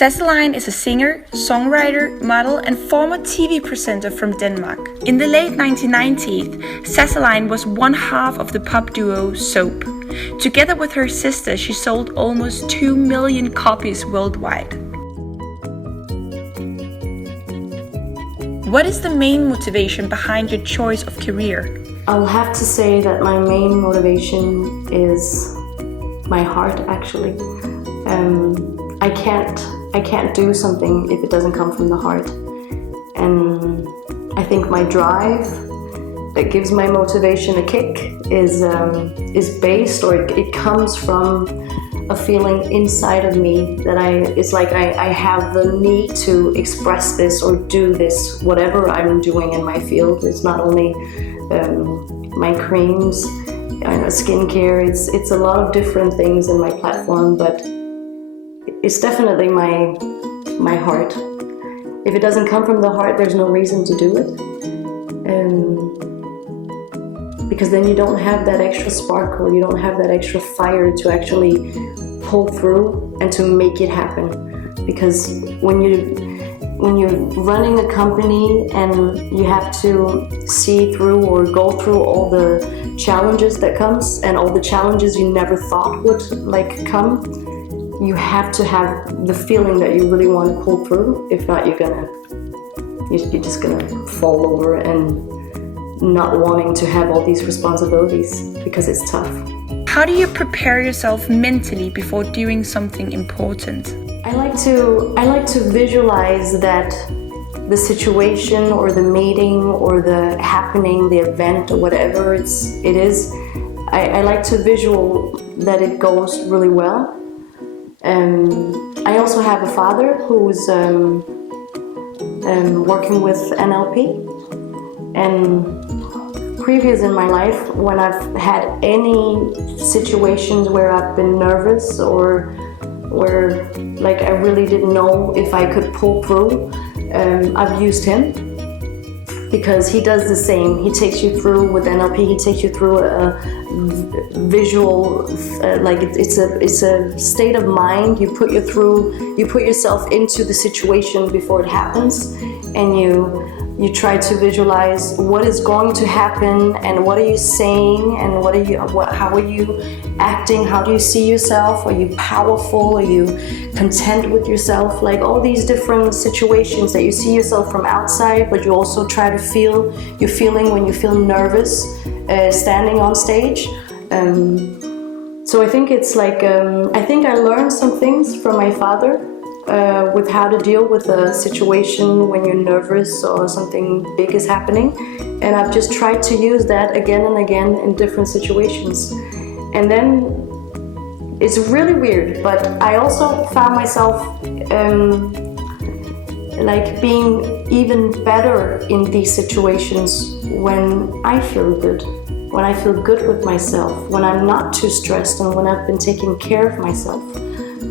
SASELINE is a singer, songwriter, model and former TV presenter from Denmark. In the late 1990s, SASELINE was one half of the pop duo Soap. Together with her sister, she sold almost 2 million copies worldwide. What is the main motivation behind your choice of career? I'll have to say that my main motivation is my heart, actually. I can't do something if it doesn't come from the heart. And I think my drive that gives my motivation a kick is based, or it comes from a feeling inside of me that it's like I have the need to express this or do this, whatever I'm doing in my field. It's not only my creams, skincare, it's a lot of different things in my platform, but it's definitely my heart. If it doesn't come from the heart, there's no reason to do it. Because then you don't have that extra sparkle, you don't have that extra fire to actually pull through and to make it happen. Because when you're running a company and you have to see through or go through all the challenges that comes and all the challenges you never thought would come, you have to have the feeling that you really want to pull through. If not, you're just gonna fall over and not wanting to have all these responsibilities because it's tough. How do you prepare yourself mentally before doing something important? I like to visualize that the situation or the meeting or the happening, the event or whatever it is, I like to visual that it goes really well. I also have a father who's working with NLP, and previous in my life, when I've had any situations where I've been nervous or where I really didn't know if I could pull through, I've used him because he does the same. He takes you through with NLP. He takes you through a visual, it's a state of mind. You put yourself into the situation before it happens, and you try to visualize what is going to happen and what are you saying and how are you acting, how do you see yourself, are you powerful, are you content with yourself, all these different situations that you see yourself from outside, but you also try to feel your feeling when you feel nervous standing on stage. So I think it's I think I learned some things from my father with how to deal with a situation when you're nervous or something big is happening, and I've just tried to use that again and again in different situations. And then it's really weird, but I also found myself being even better in these situations when I feel good. When I feel good with myself, when I'm not too stressed, and when I've been taking care of myself,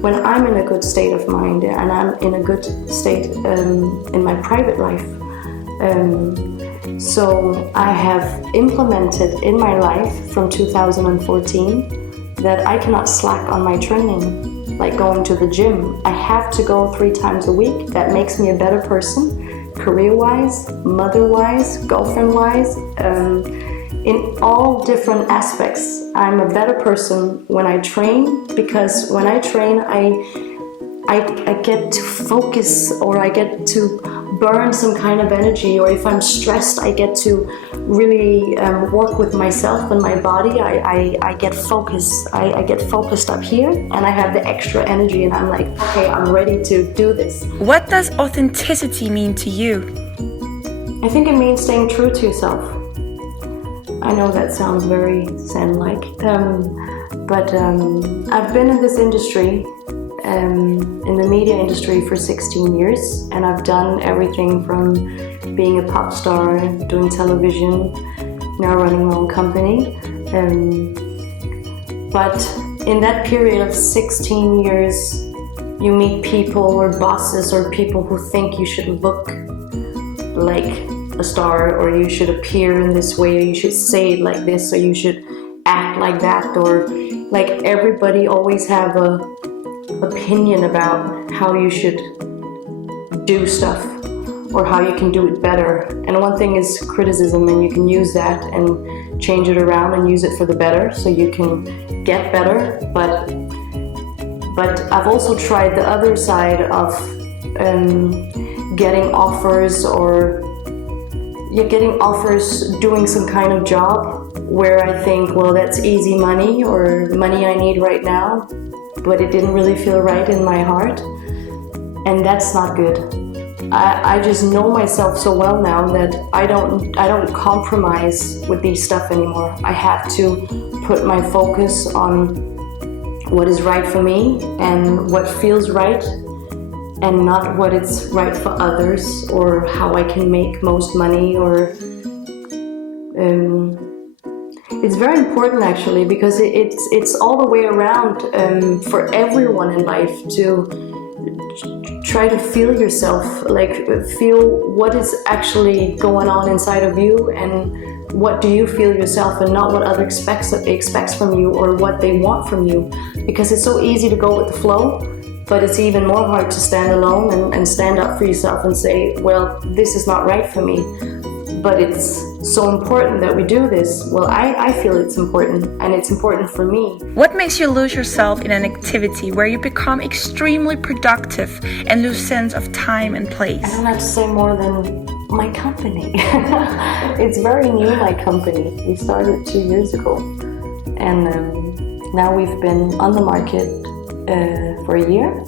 when I'm in a good state of mind and I'm in a good state in my private life. So I have implemented in my life from 2014 that I cannot slack on my training, like going to the gym. I have to go 3 times a week. That makes me a better person, career-wise, mother-wise, girlfriend-wise. In all different aspects, I'm a better person when I train, because when I train, I get to focus, or I get to burn some kind of energy, or if I'm stressed, I get to really work with myself and my body. I get focused. I get focused up here, and I have the extra energy, and I'm like, okay, I'm ready to do this. What does authenticity mean to you? I think it means staying true to yourself. I know that sounds very Zen-like, but I've been in this industry, in the media industry for 16 years, and I've done everything from being a pop star, doing television, now running my own company. But in that period of 16 years, you meet people or bosses or people who think you should look like a star, or you should appear in this way, or you should say it like this, or you should act like that, or everybody always have opinion about how you should do stuff or how you can do it better. And one thing is criticism, and you can use that and change it around and use it for the better so you can get better. But I've also tried the other side of getting offers doing some kind of job where I think, well, that's easy money or money I need right now, but it didn't really feel right in my heart, and that's not good. I just know myself so well now that I don't compromise with these stuff anymore. I have to put my focus on what is right for me and what feels right, and not what is right for others or how I can make most money. Or it's very important actually, because it's all the way around for everyone in life to try to feel yourself, like feel what is actually going on inside of you and what do you feel yourself, and not what others expects from you or what they want from you. Because it's so easy to go with the flow, but it's even more hard to stand alone and stand up for yourself and say, well, this is not right for me. But it's so important that we do this. Well, I feel it's important, and it's important for me. What makes you lose yourself in an activity where you become extremely productive and lose sense of time and place? I don't have to say more than my company. It's very new, my company. We started 2 years ago, and now we've been on the market for a year.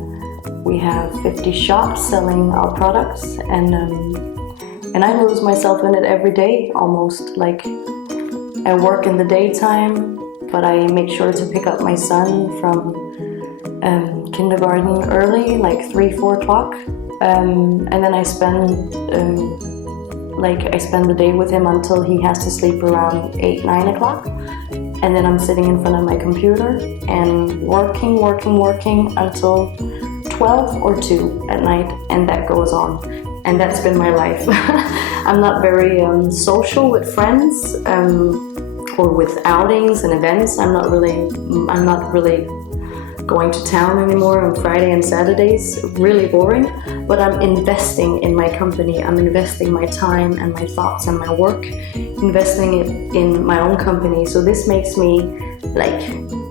We have 50 shops selling our products, and I lose myself in it every day almost. Like, I work in the daytime, but I make sure to pick up my son from kindergarten early, like 3-4 o'clock, and then I spend the day with him until he has to sleep around 8-9 o'clock. And then I'm sitting in front of my computer and working until 12 or 2 at night, and that goes on. And that's been my life. I'm not very social with friends or with outings and events. I'm not really going to town anymore on Friday and Saturdays. Really boring. But I'm investing in my company. I'm investing my time and my thoughts and my work, investing it in my own company. So this makes me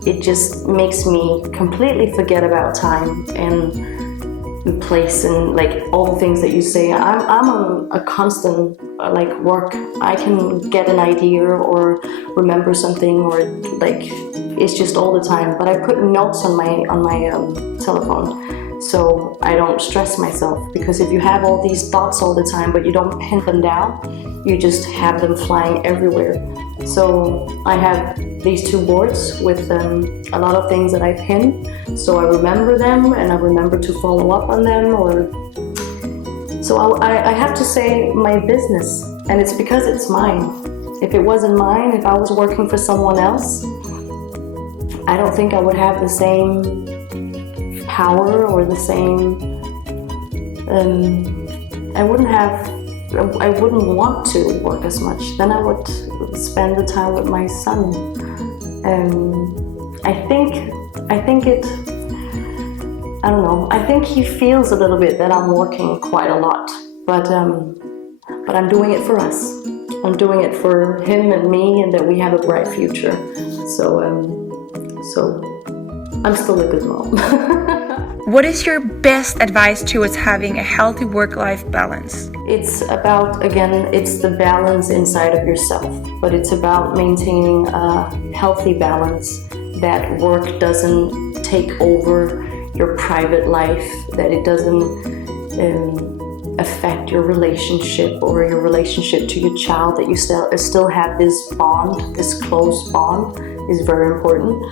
it just makes me completely forget about time and place and all the things that you say. I'm on a constant work. I can get an idea or remember something, or it's just all the time. But I put notes on my telephone, so I don't stress myself. Because if you have all these thoughts all the time but you don't pin them down, you just have them flying everywhere. So I have these 2 boards with a lot of things that I pin, so I remember them and I remember to follow up on them. So I have to say my business, and it's because it's mine. If it wasn't mine, if I was working for someone else, I don't think I would have the same power or the same, I wouldn't want to work as much. Then I would spend the time with my son. I think he feels a little bit that I'm working quite a lot, but I'm doing it for us. I'm doing it for him and me, and that we have a bright future. So I'm still a good mom. What is your best advice towards having a healthy work-life balance? It's about, again, it's the balance inside of yourself, but it's about maintaining a healthy balance, that work doesn't take over your private life, that it doesn't affect your relationship or your relationship to your child, that you still have this bond, this close bond is very important.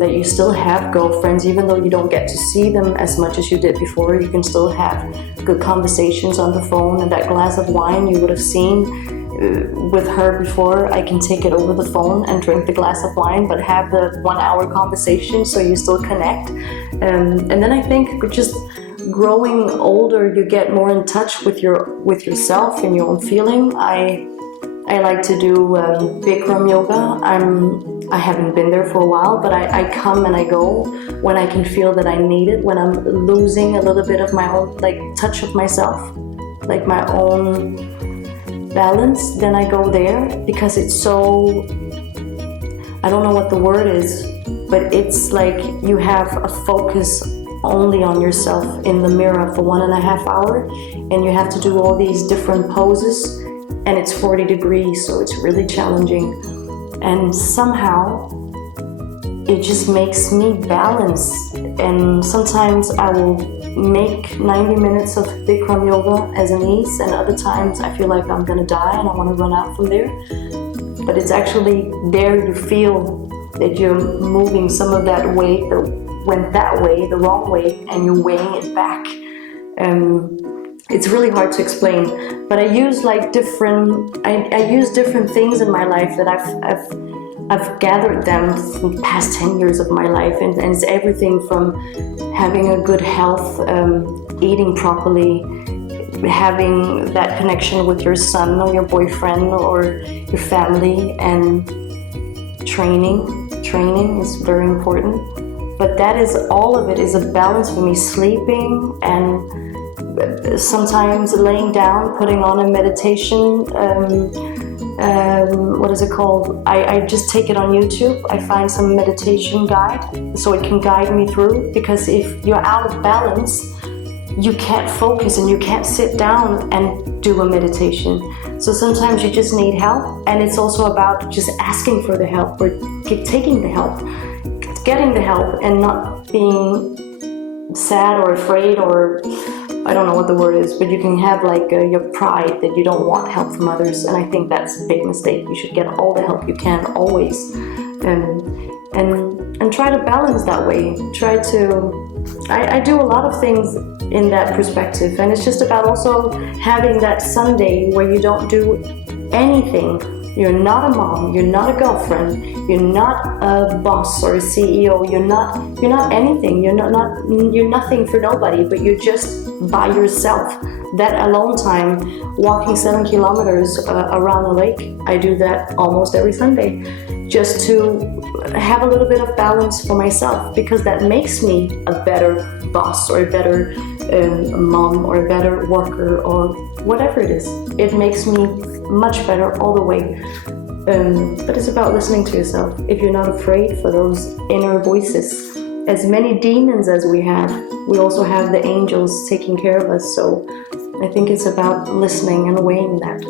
That you still have girlfriends, even though you don't get to see them as much as you did before. You can still have good conversations on the phone, and that glass of wine you would have seen with her before, I can take it over the phone and drink the glass of wine, but have the 1 hour conversation so you still connect. And then I think just growing older, you get more in touch with yourself and your own feeling. I like to do Bikram yoga. I haven't been there for a while, but I come and I go when I can feel that I need it, when I'm losing a little bit of my own, like, touch of myself, like my own balance, then I go there, because it's so, I don't know what the word is, but it's like you have a focus only on yourself in the mirror for 1.5 hours, and you have to do all these different poses, and it's 40 degrees, so it's really challenging. And somehow it just makes me balance. And sometimes I will make 90 minutes of Bikram yoga as an ease, and other times I feel like I'm gonna die and I want to run out from there. But it's actually there you feel that you're moving some of that weight that went that way, the wrong way, and you're weighing it back. It's really hard to explain, but I use like I use different things in my life that I've gathered them from the past 10 years of my life, and it's everything from having a good health, eating properly, having that connection with your son or your boyfriend or your family, and training is very important. But that is, all of it is a balance for me. Sleeping, and sometimes laying down, putting on a meditation, what is it called? I just take it on YouTube. I find some meditation guide so it can guide me through, because if you're out of balance, you can't focus and you can't sit down and do a meditation. So sometimes you just need help, and it's also about just asking for the help, or taking the help, getting the help, and not being sad or afraid, or I don't know what the word is, but you can have like your pride that you don't want help from others, and I think that's a big mistake. You should get all the help you can always, and try to balance that way. Try to. I do a lot of things in that perspective, and it's just about also having that Sunday where you don't do anything. You're not a mom, you're not a girlfriend, you're not a boss or a CEO, you're not anything, you're nothing for nobody, but you're just by yourself. That alone time, walking 7 kilometers around the lake, I do that almost every Sunday, just to have a little bit of balance for myself, because that makes me a better boss, or a better mom, or a better worker, or whatever it is. It makes me much better all the way. But it's about listening to yourself. If you're not afraid for those inner voices, as many demons as we have, we also have the angels taking care of us. So I think it's about listening and weighing that.